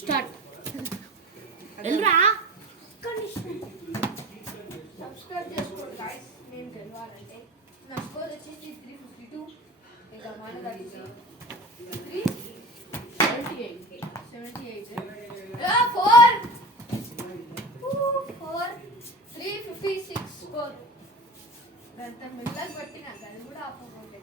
స్టార్ట్. వెళ్ళరా సబ్స్క్రైబ్ చేసుకోండి గాయ్స్. నేను గెలవాలంటే నా స్కోర్ వచ్చేసి 352. ఇంకా మన వచ్చి 378. 356 స్కోర్. దాంతో మెల్లగా పెట్టినా అది కూడా ఆపకపోతే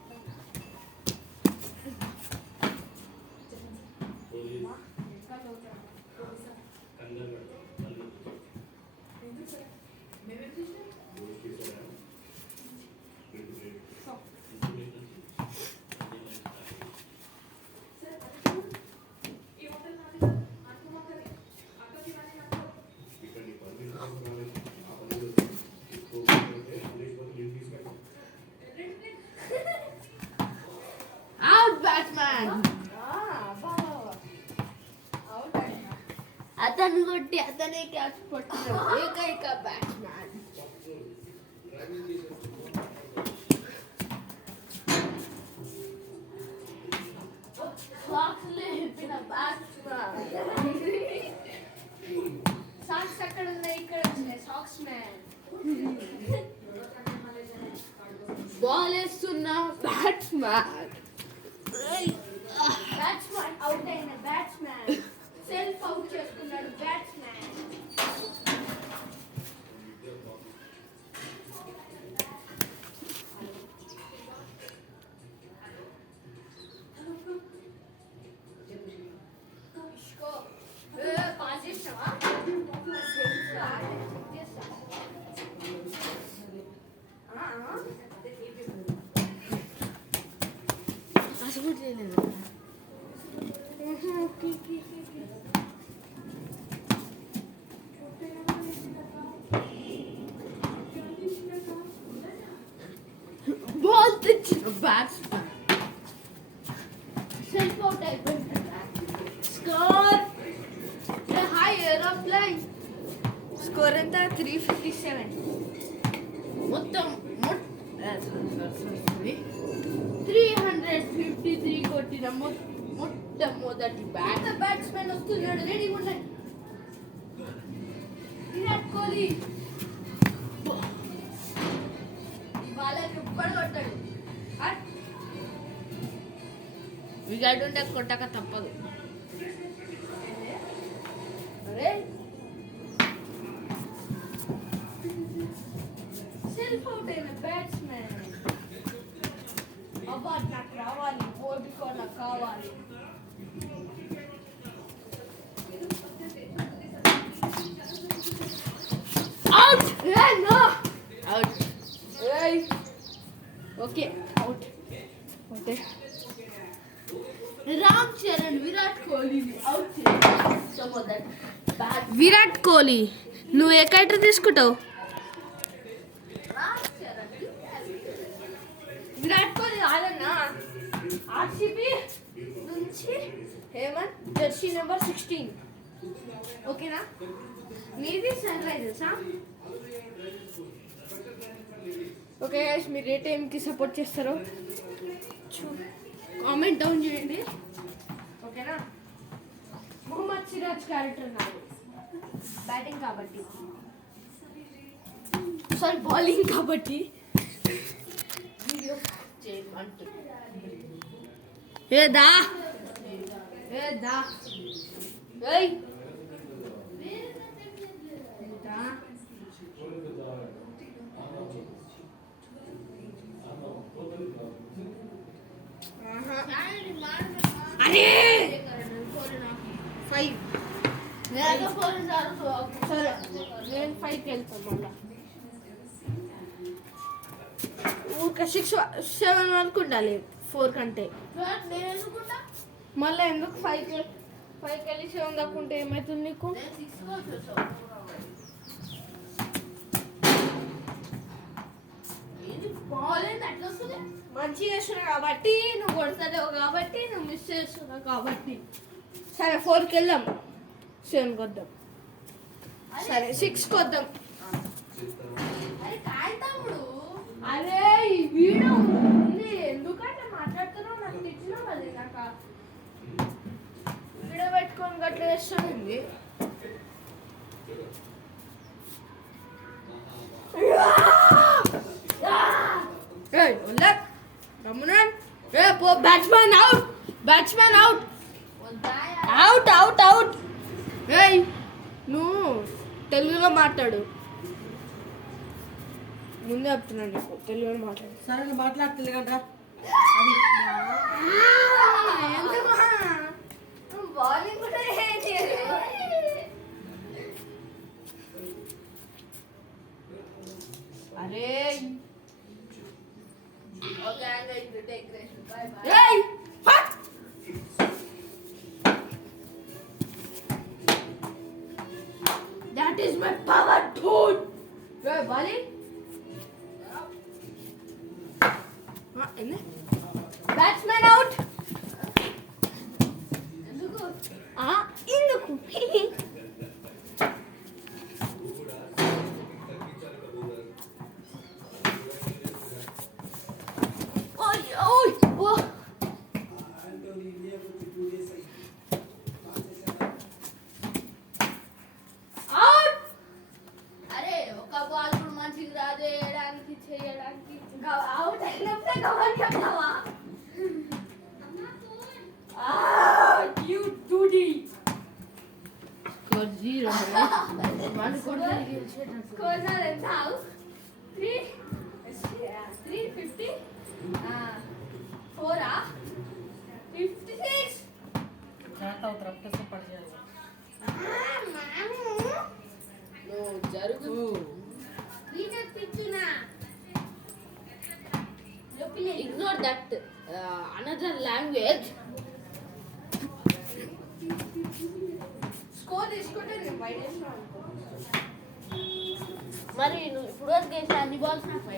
అతను కొట్టి అతనే క్యాచ్ పట్టిన ఏకైక బ్యాట్స్మ్యాన్. సాక్స్ అక్కడ ఉన్నాయి, ఇక్కడ ఉన్నాయి. సాక్స్ మ్యాన్ బాల్ వేస్తున్న బ్యాట్స్మ్యాన్. బ్యాట్స్మ్యాన్ అవుట్ అయిన బ్యాట్స్మ్యాన్ సెల్ఫ్ అవుట్ చేసుకున్నాడు బ్యాట్స్మ్యాన్. పాస్ చేసావా? అసలు చేయలేదు. బాల్ తెచ్చిన బ్యాట్స్మ్యాన్ సెల్ఫ్ అవుట్ అయిపోయింది. Score high aeroplane. స్కోర్ ఎంత? 357. మొత్తం 353 కొట్టిన మొట్టమొదటి బ్యాట్స్మెన్ వస్తున్నాడు. రెడీ ఉండండి. విరాట్ కోహ్లీ వాళ్ళకి ఎప్పుడు కొట్టాడు. వికెట్ ఉంటే కొట్టక తప్పదు. సెల్ఫ్ అవుట్ అయిన బ్యాట్స్మెన్. అబ్బా నాకు రావాలి, ఓడికో నాకు కావాలి. Out. Out. Okay out. Okay Ram Charan Virat కోహ్లీని అవుట్ చేశాడు. విరాట్ కోహ్లీ నువ్వు ఏ క్యారెక్టర్ తీసుకుంటావు? విరాట్ కోహ్లీ రాదన్నా. ఆర్సీబీ నుంచి హేమంత్ జెర్సీ నెంబర్ 16. ఓకేనా? నీది సన్ రైజర్సా? ఓకే గైస్, మీరు ఏ టైంకి సపోర్ట్ చేస్తారో కామెంట్ డౌన్ చేయండి. ఓకేనా? మొహమ్మద్ సిరాజ్ క్యారెక్టర్ నాది, బ్యాటింగ్ కాబట్టి. సారీ బౌలింగ్ కాబట్టి వీడియో చేయమంటు. ఏదా ఏదా ఏయ్ అరే 5. సరే నేను 5కి వెళ్తాను. మళ్ళీ ఊరికే 6-7 వరకు ఉండాలి 4 కంటే. నేను ఎందుకుంటా మళ్ళీ ఎందుకు 5కి వెళ్ళి 7 దాకా ఉంటే ఏమవుతుంది నీకు? మంచిగా చేస్తున్నావు కాబట్టి, నువ్వు కొడతలేవు కాబట్టి, నువ్వు మిస్ చేస్తున్నావు కాబట్టి. సరే 4కి వెళ్దాం, 7కి వద్దాం. సరే 6కి వద్దాం. అరే ఈ వీడియో ఉంది, ఎందుకంటే మాట్లాడుతున్నావు నాకు తిట్టినావు అది నాకు వీడియో పెట్టుకొని గట్ల చేస్తానండి. Batsmen out, batsmen out, out out out. ఏయ్ నువ్వు తెలుగులో మాట్లాడు, ముందే చెప్తున్నాను నీకు, తెలుగులో మాట్లాడు. సరే మాట్లాడుతుంది కదా. బౌలింగ్ కూడా అరే that is my power dude. Hey, bowling. Batsman out. Induku. Out అయినప్పుడే కవర్ చెప్తావా? యూ డూడీ. స్కోర్ 0. స్కోర్ ఎంత? 350 4 56 खाता उतर अपने से पड़ जाएगा. నువ్వు జరుగు. Ignore that another language. Score తీసుకుంటే నేను బయట మరి నువ్వు ఇప్పుడు వరకు వేసిన అన్ని బాల్స్ నాకు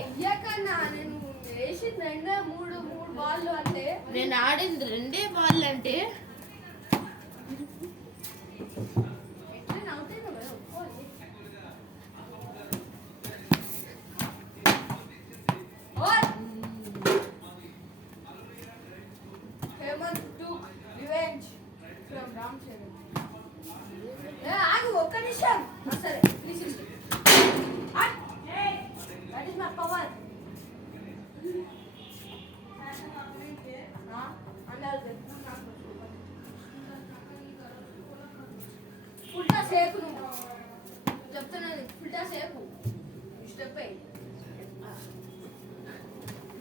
ఎయ్యకన్నా నేను వేసింది 3 బాళ్ళు అంటే నేను ఆడింది 2 బాల్ అంటే ఎట్లా అవుతాయి కదా ఒప్పుకోవాలి. Hemant took revenge from Ram చరణ్. ఆగు ఒక్క నిమిషం. సరే 360. That is my power. ఫుల్టా సేపు నువ్వు చెప్తున్నాను, ఫుల్టా సేపు స్టెప్ అయ్యి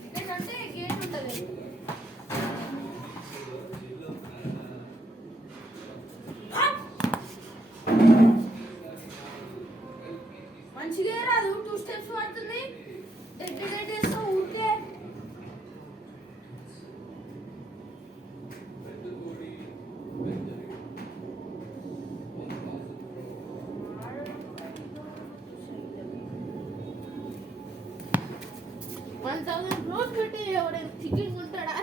ఎందుకంటే గేట్ ఉంటుంది. మంచిగా రాదు, 2 స్టెప్స్ పడుతుంది. డెడ్ వేస్తావు ఊరికే. పెట్టి ఎవడైనా చికెన్ కొంటాడా?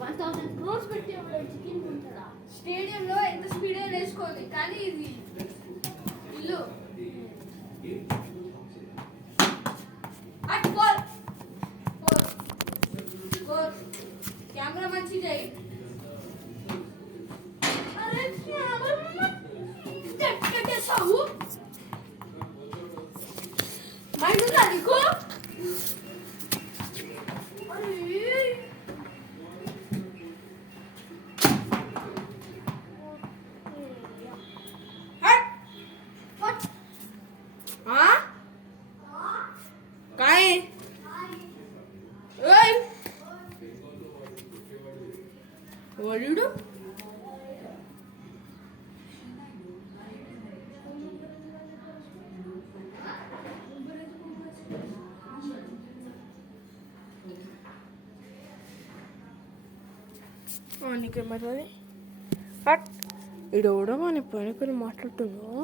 1000 crores పెట్టి ఎవడైనా చికెన్ కొంటాడా? స్టేడియంలో ఎంత స్పీడ్ అయినా వేసుకోవాలి, కానీ ఇది ఇల్లు. కెమెరా మంచిగా చేయి. అరే కట్టేసావు మైండ్ ఉందా నీకు? काय వరుడు నీకేమవుతుంది? ఇడవడం అని పని మాట్లాడుతున్నావు.